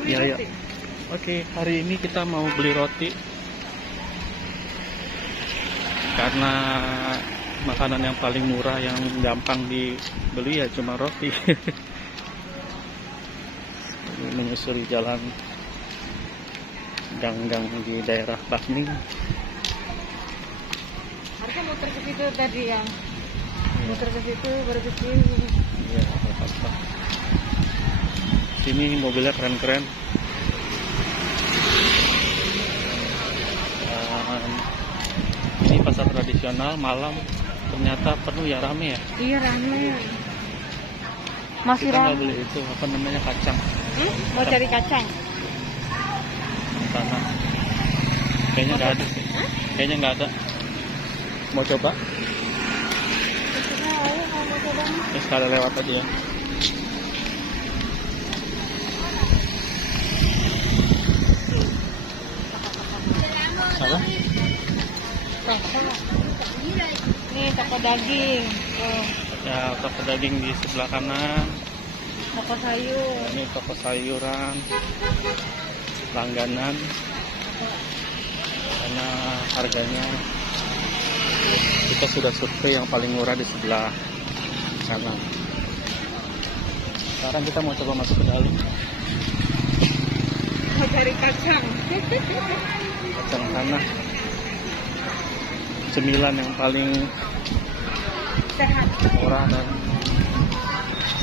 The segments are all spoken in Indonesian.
beli Iya, iya. roti. Oke, hari ini kita mau beli roti karena makanan yang paling murah yang gampang dibeli ya cuma roti. Ini menyusuri jalan gang-gang di daerah Bakning. Harusnya muter ke situ tadi ya. Muter ke situ baru ke sini. Iya, apa-apa. Sini mobilnya keren-keren. Ini pasar tradisional malam ternyata penuh ya, rame ya. Iya rame. Masih Kita nggak rame. beli itu apa namanya kacang Mau cari kacang? tanah. Kayaknya nggak ada sih. Kayaknya nggak ada. Mau coba? Ayo kamu coba. Ya, sekali lewat aja ya. Apa? Nih toko daging. Oh, Ya, toko daging di sebelah kanan. toko sayur. Ini toko sayuran langganan. Karena harganya kita sudah survei yang paling murah di sebelah kanan. Sekarang kita mau coba masuk ke dalam. Mau cari kacang. Kacang tanah. Cemilan yang paling Sehat. murah dan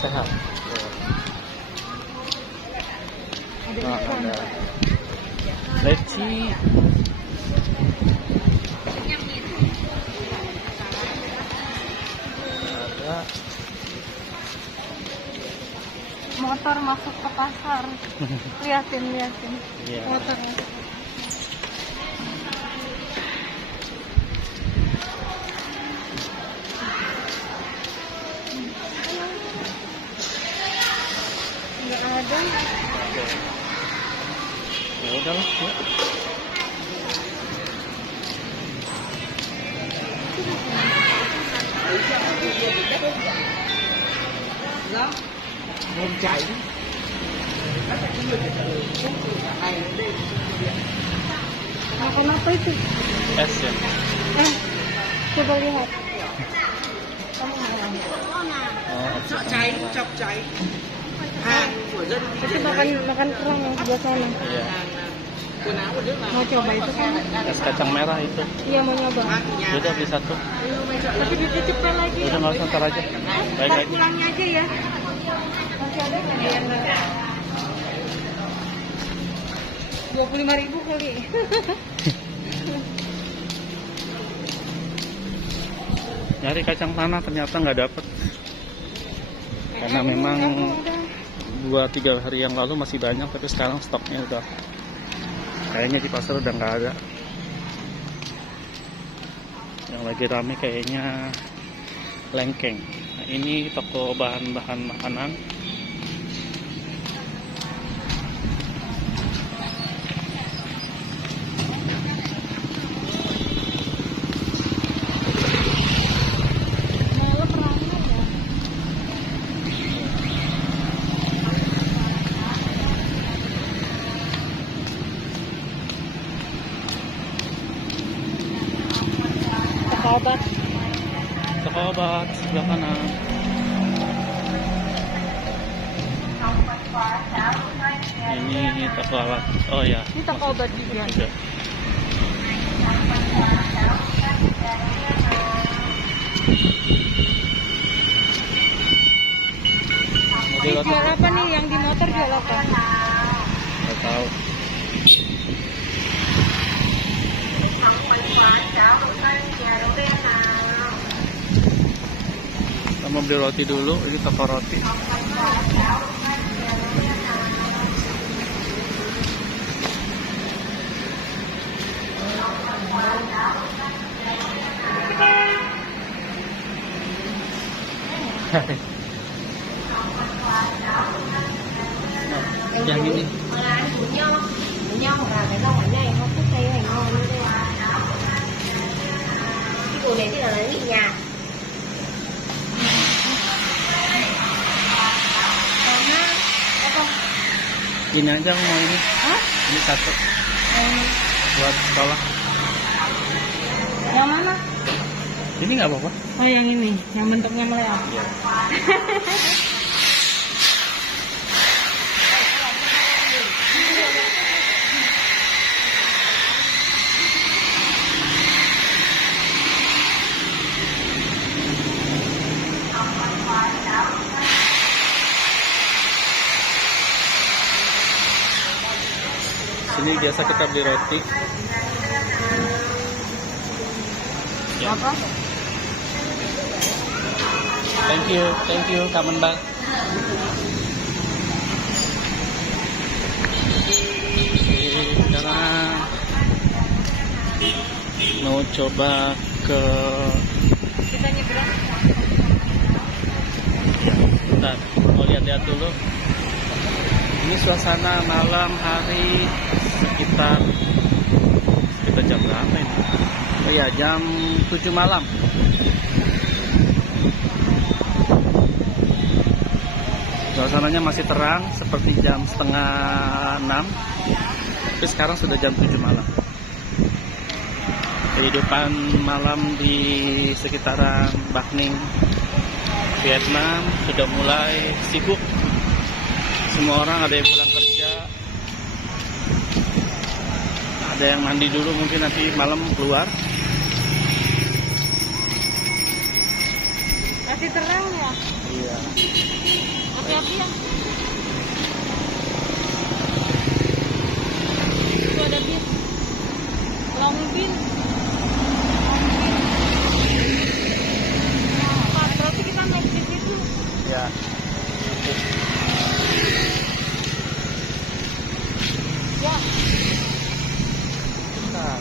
sehat. Ada Nah, ikan. ada leci. Ada Motor masuk ke pasar. Liatin. ya. Motor. Nggak ada. Ya udahlah ya. Em chạy Makan apa itu? Es ya. Coba lihat. Oh, chọc cháy chọc cháy hàng của dân Itu makan kerang yang sebelah sana. iya. quần áo của nước là Mau coba itu kan? Es kacang merah itu. Iya mau nyoba. nhà Udah beli satu. Tapi dititipkan lagi. Udah nggak usah, ntar aja. Baik Ntar aja. pulangnya aja ya. Masih ada nggak dia yang nggak? 25.000 kali. Nyari kacang tanah ternyata nggak dapet. Karena memang 2-3 hari yang lalu masih banyak, tapi sekarang stoknya udah kayaknya di pasar udah nggak ada. Yang lagi rame kayaknya lengkeng. Nah, ini toko bahan-bahan makanan. Malam ramai ya. Toko obat. Toko obat sebelah kanan. Ini toko alat. Oh ya. Ini toko obat juga. Juga. Mobil Ini roti jual apa nih? Yang di motor jual apa? nggak tahu. Kita mau beli roti dulu. Ini toko roti. Yang ini. Nhau hoặc là cái rau quả này không thích thấy hành ngon như đây. Cái củ này thì là lấy vị nhạt. Ini aja aku mau ini. Hah? Ini satu buat sekolah. Yang mana? Ini nggak apa-apa. Oh yang ini, yang bentuknya meleot. Iya. Sini biasa kita beli roti. Ya. Apa? Thank you, Kamen Bang. Sekarang mau coba ke Kita nyebrang. bentar, mau lihat-lihat dulu. Ini suasana malam hari sekitar jam berapa ini? Oh ya, jam 7 malam. Suasananya masih terang seperti jam setengah 6, tapi sekarang sudah jam 7 malam. Kehidupan malam di sekitaran Bắc Ninh, Vietnam sudah mulai sibuk. Semua orang ada yang pulang kerja, ada yang mandi dulu, mungkin nanti malam keluar. Masih terang ya? Iya. Hati-hati ya. Itu ada bis. Long bin. Nah, berarti kita naik bis itu. Ya. Ya. Nah.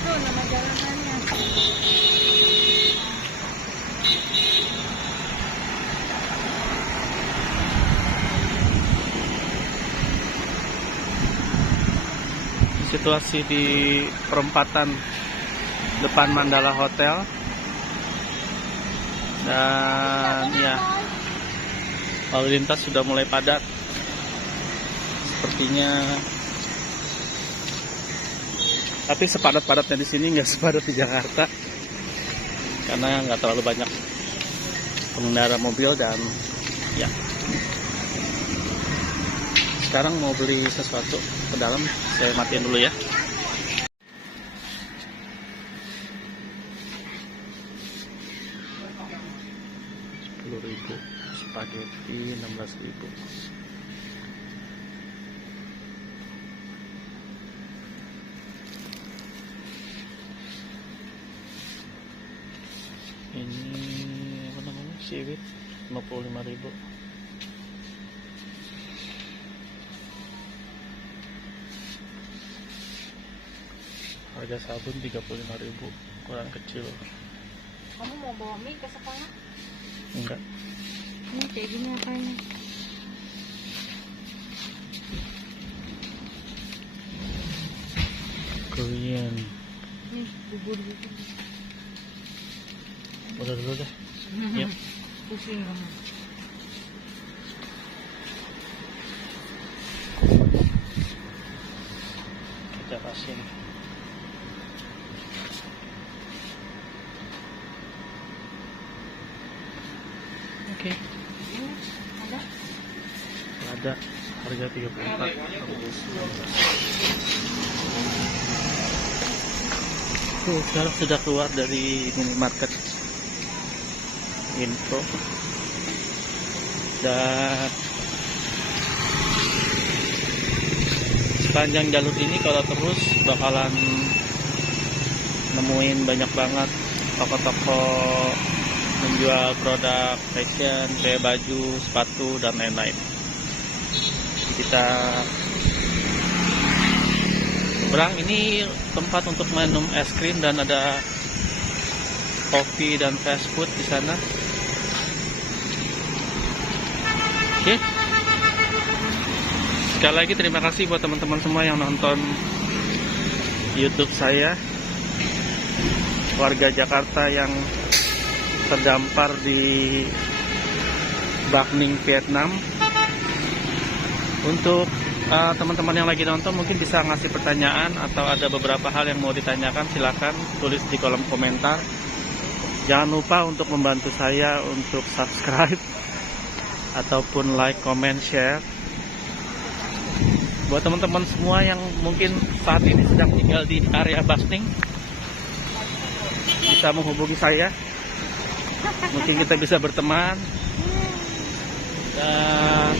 Tuh nama jalanannya. Situasi di perempatan depan Mandala Hotel, dan ya lalu lintas sudah mulai padat sepertinya, tapi sepadat-padatnya di sini nggak sepadat di Jakarta karena nggak terlalu banyak pengendara mobil. Dan ya sekarang mau beli sesuatu ke dalam, saya matiin dulu ya. Rp10.000, spaghetti 16.000. Ini apa namanya, seaweed 55.000. Harga sabun 35.000, ukuran kecil. Kamu mau bawa mie ke sekolah? Enggak. Ini kayak gini apanya? Korean. Nih, bubur gitu. Udah dulu deh. Yuk. Pusing kamu. Kita kasih. Oke. Ini ada? Ada, harga 34. Tuh, sekarang sudah keluar dari minimarket Info, dan sepanjang jalur ini kalau terus bakalan nemuin banyak banget toko-toko menjual produk fashion kayak baju, sepatu dan lain-lain. Kita seberang ini tempat untuk minum es krim dan ada kopi dan fast food di sana. Oke. Sekali lagi terima kasih buat teman-teman semua yang nonton YouTube saya. Warga Jakarta yang terdampar di Bac Ninh, Vietnam. Untuk teman-teman yang lagi nonton mungkin bisa ngasih pertanyaan atau ada beberapa hal yang mau ditanyakan, silakan tulis di kolom komentar. Jangan lupa untuk membantu saya untuk subscribe ataupun like, comment, share. Buat teman-teman semua yang mungkin saat ini sedang tinggal di area Bac Ninh, bisa menghubungi saya. Mungkin kita bisa berteman. Dan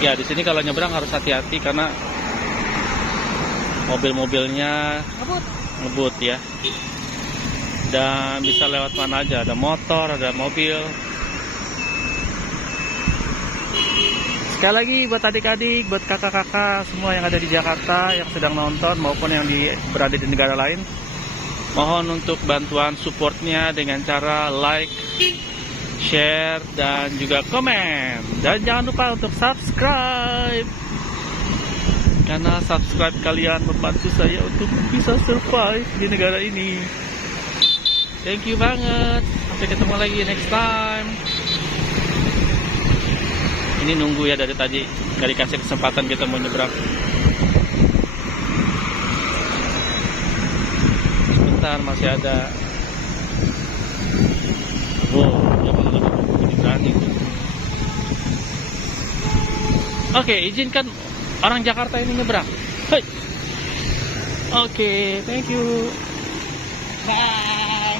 ya di sini kalau nyebrang harus hati-hati karena mobil-mobilnya ngebut ya. Dan bisa lewat mana aja, ada motor, ada mobil. Sekali lagi buat adik-adik, buat kakak-kakak semua yang ada di Jakarta yang sedang nonton maupun yang berada di negara lain, mohon untuk bantuan supportnya dengan cara like, share, dan juga komen. Dan jangan lupa untuk subscribe, karena subscribe kalian membantu saya untuk bisa survive di negara ini. Thank you banget. Sampai ketemu lagi next time. Ini nunggu ya dari tadi, gak dikasih kesempatan kita mau nyebrang. Sebentar, masih ada. Wow, jangan lupa berani. Oke, izinkan orang Jakarta ini nyebrang. Hey. Oke, thank you. Bye.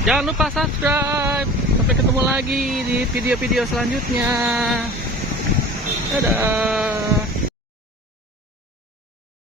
Jangan lupa subscribe. Sampai ketemu lagi di video-video selanjutnya. Dadah.